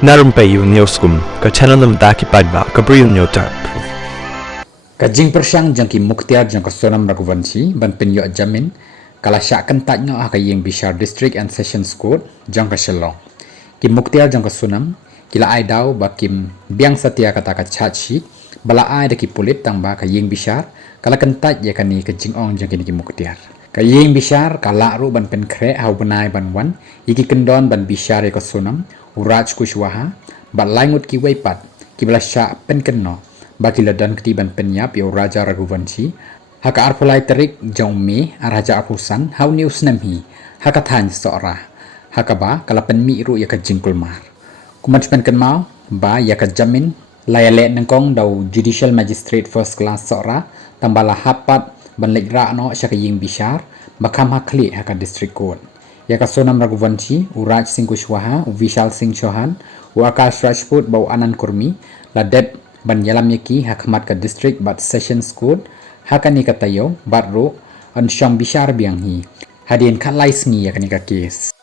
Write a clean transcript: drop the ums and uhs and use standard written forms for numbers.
Na Rympei U ka channel nabynta ki paidbah ka Bri U Hynñiewtrep. Kajing pyrshang jong muktiar jong Sonam raguvanci ban penyo jamin kala syakan tatnyo ïing bishar district and sessions court jong Kyrshan ki muktiar jong Sonam kila ai daw bakim biang satia kata ka chachi bala ai da ki pulit tang ba ïing bishar kala kentat ya kani kajing ong jong ki muktiar ïing bishar kala ru ban pen treh hau benai ban wan iki kendon ban bishar ya Sonam uraj kushwaha ban langut ki weipat ki bala syak pen kenno baki ladan ketiban penyap ya raja raguvanci haka arpulai terik jong me raja apusan hau news namhi haka than sora haka ba kala pen mi ru ya ka jingkul mar kumat pen kenmau ba ya ka jamin layale nengkong dau judicial magistrate first class sora tambala hapat ban legra no sya ka ïing bishar bakam hakli haka district court ya ka Sonam raguvanci uraj singh kushwaha vishal singh chauhan u akash rajput bau anan kurmi ladet ban yalam yaki hakmat ka district bat sessions court hakani ka tayo baroh an syam bishar biang hi hadieñ khalai sngi yakani ka case